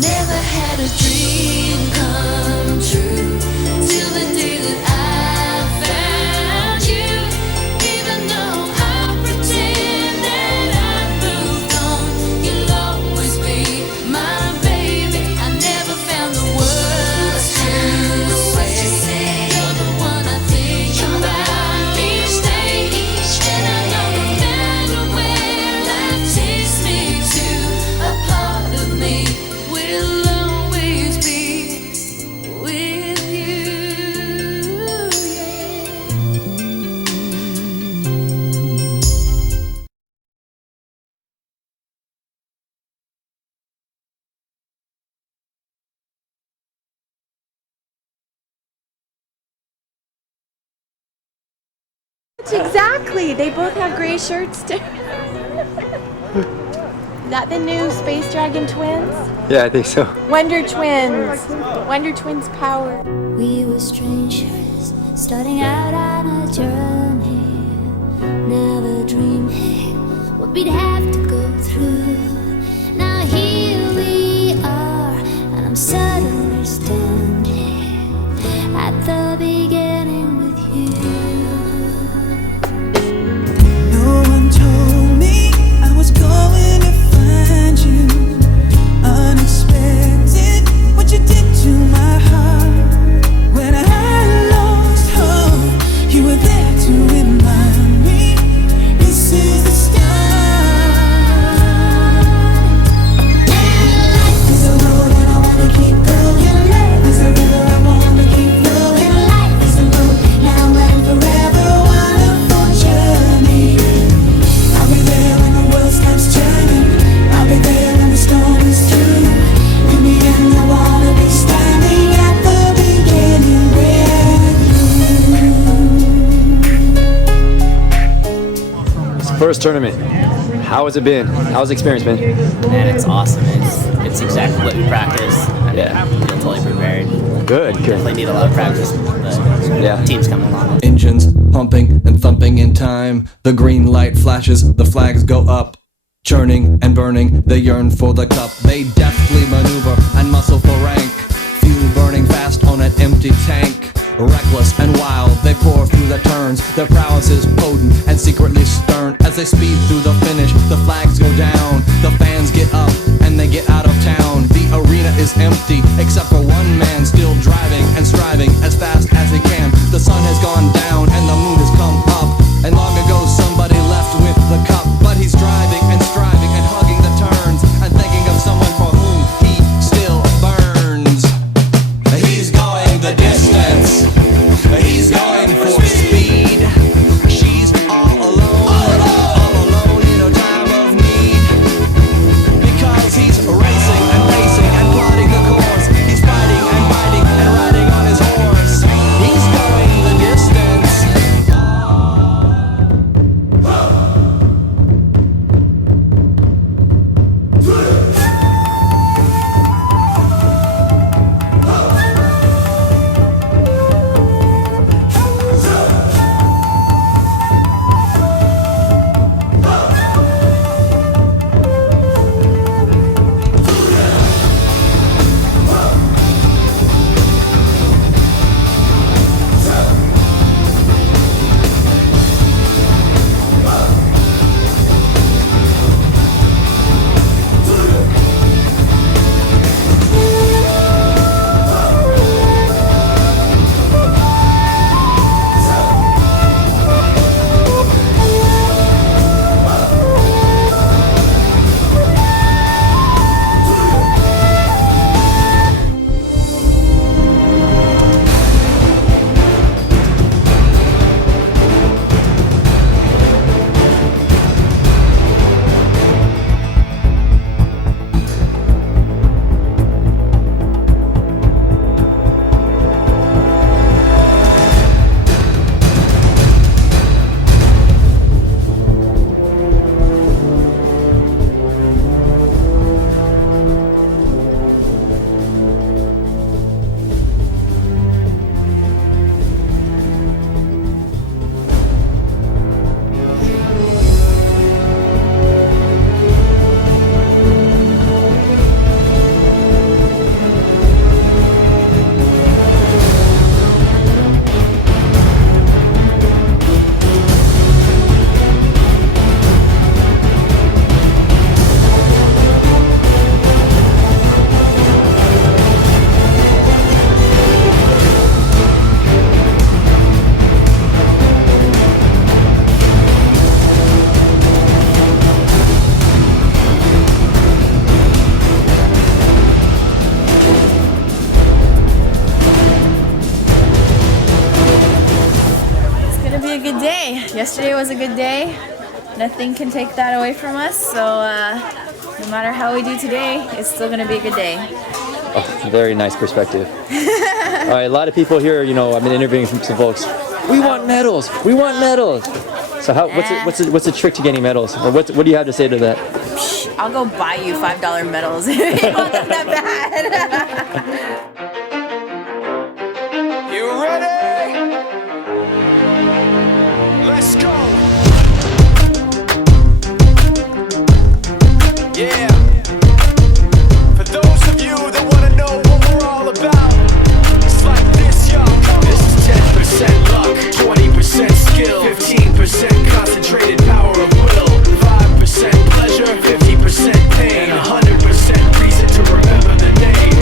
never had a dream come true till the day that I found you. Even though I pretend that I moved on, you'll always be my baby. I never found the words to say. You're the one I think about each day, and I know no matter where life takes me to, a part of me will always be with you. Exactly. They both have gray shirts too. Is that the new Space Dragon twins? Yeah, I think so. Wonder Twins. Wonder Twins power. We were strangers, starting out on a journey. Never dreaming what we'd have to go through. Now here we are, and I'm suddenly standing at the beginning with you. No one told me I was going to find you. Unexpected, what you did to my heart. When I lost hope, you were there to remind me this is the start. Life is a road and I wanna keep going. Life is a river I wanna keep flowing. Life is a road now and forever, wonderful journey. I'll be there when the world stops turning. I'll be there when the storm is through. In the end, I wanna be standing at the beginning with you. First tournament. How has it been? How's the experience been? Man, it's awesome. It's exactly what we practice. I mean, Yeah. I feel totally prepared. Good. Definitely need a lot of practice, but Yeah. team's coming along. Engines pumping and thumping in time. The green light flashes, the flags go up. Churning and burning, they yearn for the cup. They deftly maneuver and muscle for rank. Fuel burning fast on an empty tank. Reckless and wild, they pour through the turns. Their prowess is potent and secretly stern. As they speed through the finish, the flags go down. The fans get up and they get out of town. The arena is empty, except for one man still driving and striving as fast as he can. The sun has gone down and the moon has come up. And long ago somebody left with the cup. But he's driving and striving and hugging the turns and thinking of someone for whom he still burns. He's going the distance. He's going for speed. She's all alone in a time of need. Because he's racing and pacing and plotting the course. He's fighting and biting and riding on his horse. He's going the distance. yesterday was a good day. Nothing can take that away from us. So no matter how we do today, it's still going to be a good day. Oh, very nice perspective. All right, a lot of people here, you know, I've been interviewing some folks. We want medals. We want medals. So what's the trick to getting medals? Or what do you have to say to that? I'll go buy you $5 medals if you want them that bad. You ready? Let's go. Yeah. For those of you that want to know what we're all about, it's like this, y'all. This is 10% luck, 20% skill, 15% concentrated power of will, 5% pleasure, 50% pain, and 100% reason to remember the name.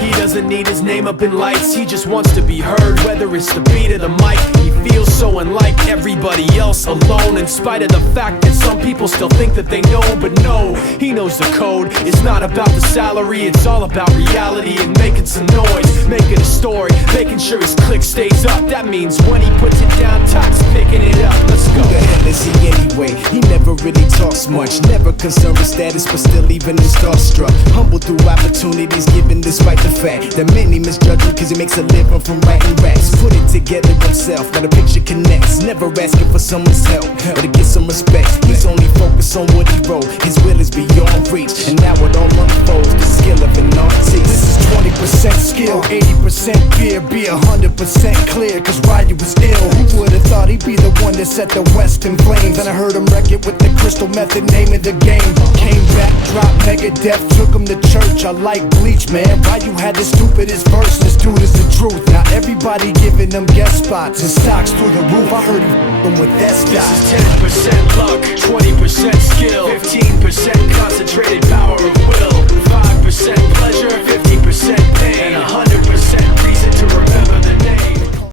He doesn't need his name up in lights, he just wants to be heard, whether it's the beat of the mic. He feels so unlike everybody else, alone, in spite of the fact that some people still think that they know. But no, he knows the code. It's not about the salary, it's all about reality and making some noise, making a story, making sure his click stays up. That means when he puts it down, Tox picking it up. Let's go. Who the hell is he anyway? He never really talks much, never concerned with status, but still even is starstruck. Humble through opportunities given despite the fact that many misjudge him cause he makes a living from writing raps. Put it together himself, now the picture connects. Never asking for someone's help or to get some respect. He's only focused on what he wrote. His will is beyond reach, and now it all unfolds. The skill of an artist. This is 20% skill, 80% fear. Be 100% clear, cause Ryu was ill. Who would've thought he'd be the one that set the West in flames? And I heard him wreck it with the crystal method, name of the game. Came back, dropped Megadeth, took him to church. I like Bleach, man. Ryu had the stupidest verse, this dude is the truth. Now everybody giving them guest spots. His stocks through the roof, I heard him with that stock. This is 10% luck, 20% skill, 15% concentrated power of will, 5% pleasure, 50% pain, and 100% reason to remember the name.